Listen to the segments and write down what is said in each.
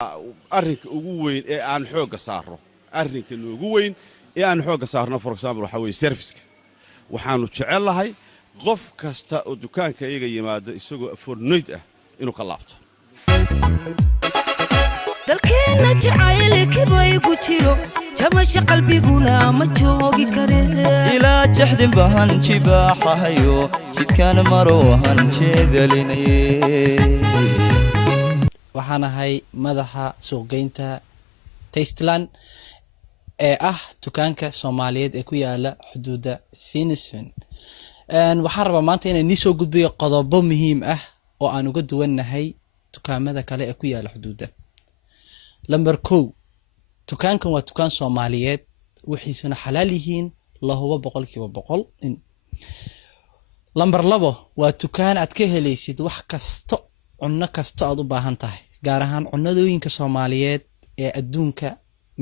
arrinka ugu weyn ee aan xoogga saarno arrinka ugu weyn ee aan xoogga saarno for example waxa weeye serviceka waxaanu jecelahay qof kasta oo dukaanka iyaga yimaado isagoo fornoyd ah inuu ka laabto dalkeena jacaylkii bay ku jiro tamasha qalbiguna ma joogi kare ilaa jahdin bahan jibaaxayo jidkan maro han jeedalinay waxaan ahay madaxa suuqgeynta Tasteland ee ah dukaanka Soomaaliyeed ee ku yaala xuduuda Svinesven waxaan rabaa maanta inaan soo gudbiyo qodobo muhiim ah oo aan uga duwanahay dukaamada kale ee ku yaala xuduuda lambar 1 dukaankan waa dukaan Soomaaliyeed wixiisuna xalaal yihiin la hubo 100% lambar 2 waa dukaan aad ka helaysid wax kasto cunno kasto aad u baahan tahay gaar ahaan cunnadooyinka Soomaaliyeed ee adduunka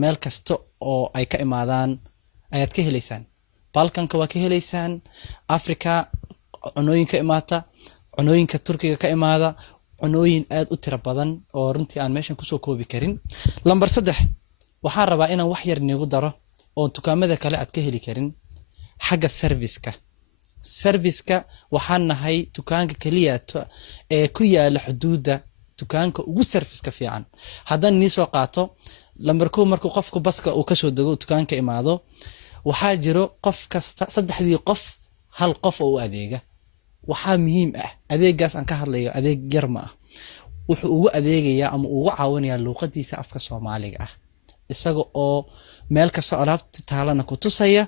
meel kasto oo ay ka imaadaan ayaad ka helaysaan Balkanka waa ka helaysaan Afrika cunnooyinka imaata cunnooyinka Turkiga ka imaada cunnooyin aad u tiro badan oo runtii aan meeshan ku soo koobi karin lambar 3 waxaan rabaa inaan wax yar nigu daro oo dukaamada kale aad ka heli karin xagga serviceka waxaan nahay dukaanka kaliya ee ku yaala xuduuda dukaanka ugu serviceka fiican haddaan soo qaato lambar 1 markuu qofku baska uu ka soo dago dukaanka imaado waxaa jiro qof kasta saddexdii qof hal qof oo adeega waxaa muhiim ah adeegaas aan ka hadlayo adeeg yar ma ah wuxuu ugu adeegayaa ama ugu caawinayaa luqadiisa afka Soomaaliga ah isaga oo meel kasta alaabta taalana ku tusaya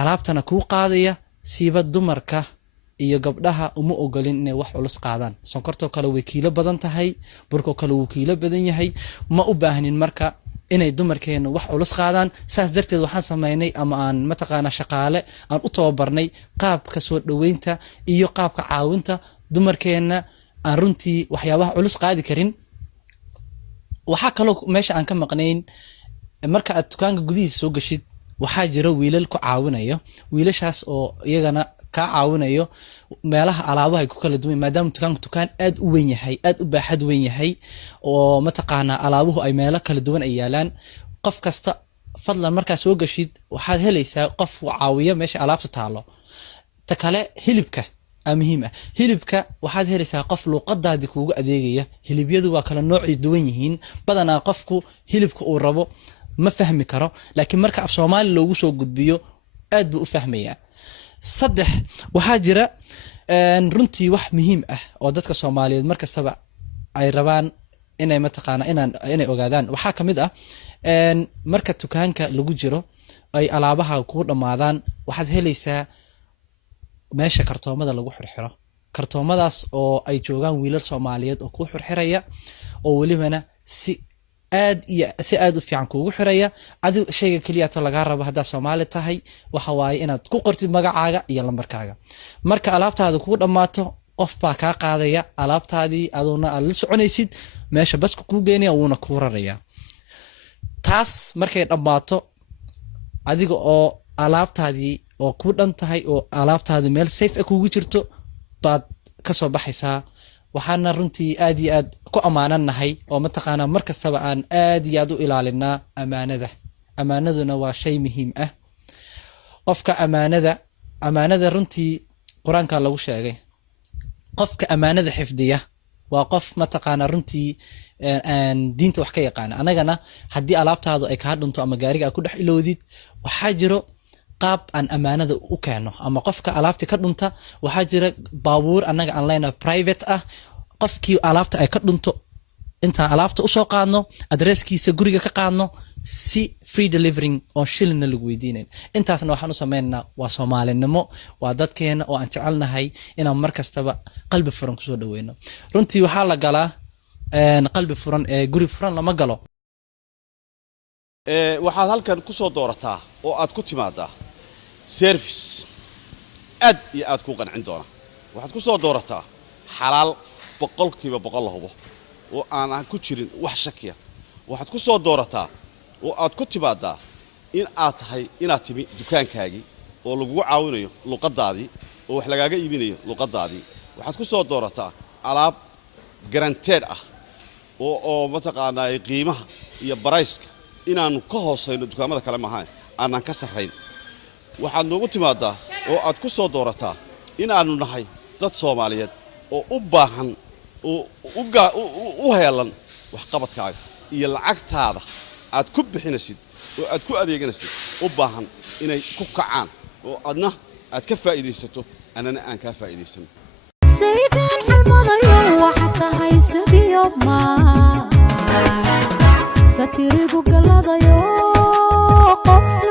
alaabtana ku qaadaya siiba dumarka iyo gabdhaha uma ogolin inay wax culus qaadaan sonkorto kale wakiilo badan tahay burko kale wakiilo badan yahay ma u baahnin marka inay dumarkeena wax culus qaadaan saas darteed waxaan sameeynay ama aan mataqaana shaqaale aan u tababarnay qaabka soo dhaweynta iyo qaabka caawinta dumarkeena aan runtii waxyaabaha culus qaadi karin waxa kale meesha aan ka maqnayn marka aad dukaanka gudihiisa soo gashid waxaa jira wiilal ku caawinayo wiilashaas oo iyagana ka caawinayo meelaha alaabaha ay ku kala duwan maadaama dukaan aad u weyn yahay aad u baaxad weyn yahay oo mataqaana alaabuhu ay meelo kala duwan ay yaalaan qof kasta fadlan marka soo gashid waxaad helaysaa qof caawiya meesha alaabta taalo ta kale hilibka muhiim ah hilibka waxaad helaysaa qof luqadaadi kuugu adeegaya hilibyadu waa kala nooc duwan yihiin badanaa qofku hilibka uu rabo ma fahmi karo laakiin marka af Soomaali loogu soo gudbiyo aad buu u fahmayaa 3 waxaa jira runtii wax muhiim ah oo dadka Soomaaliyeed markastaba ay rabaan inay mataqaana inay ogaadaan waxaa kamid ah marka dukaanka lagu jiro ay alaabaha ku dhamaadaan waxaad helaysaa meesha kartoomada lagu xirxiro kartoomadaas oo ay joogaan wiilal Soomaaliyeed oo ku xirxiraya oo walibana si aad u fiican kuugu xiraya adiga shayga kaliya to laga rabo hadaa Soomaali tahay waxa waaye inaad ku qortid magacaaga iyo lambarkaaga marka alaabtaada kugu dhamaato qof baa ka qaadaya alaabtaadii adoona aad la soconaysid meesha baska ku geenaya wuuna ku raraya taas markay dhamaato adiga oo alaabtaadii oo ku dhan tahay oo alaabtaada meel safe ah kugu jirto baad ka soo baxaysaa waxaana runtii aad iyo aad ku amaananahay oo mataqaana markastaba aan aad iyo aad u ilaalinaa amaanaduna waa shay muhiim ah qofka amaanada runtii quraanka lagu sheegay qofka amaanada xifdiya waa qof mataqaana runtii aan diinta wax ka yaqaan anagana hadii alaabtaadu ay ka dhunto ama gaariga ku dhex iloodid waxaa jiro qaab aan amaanada u keeno ama qofka alaabta ka dhunta waxaa jira baabuur anaga aan leenahay private ah qofkii alaabta ay ka dhunto inta alaabta u soo qaadno addresskiisa guriga ka qaadno si free delivering oo shilina lagu weydiinayn intaasna waxaan u sameeynaa waa Soomaalinimo waa dadkeena oo aan jecelnahay inaan markastaba qalbi furan ku soo dhaweeyno runtii waxa la galaa qalbi furan ee guri furan lama galo waxaad halkan ku soo doorataa oo aad ku timaadaa service aad iyo aad ku qancin doona waxaad ku soo doorataa xalaal 100% la hubo oo aan ku jirin wax shakiya waxaad ku soo doorataa oo aad ku timaadaa in aad tahay inaad timi dukaankaagii oo lagu caawinayo luqadaadii oo wax lagaaga iibinayo luqadaadii waxaad ku soo doorataa alaab guaranteed ah oo mataqaanaa qiimaha iyo barayska inaanu ka hoosayno dukaamada kale maahan aanan ka sarreyn waxaad noogu timaadaa oo aad ku soo doorataa inaanu nahay dad Soomaaliyeed oo u baahan oo u heelan wax qabadkaaga iyo lacagtaada aad ku bixinaysid oo aad ku adeeganaysid u baahan inay ku kacaan oo adna aad ka faa'iideysato anana aan ka faa'iideysano saydan xalmadayo waxa tahay sidii ma satirigu galadayo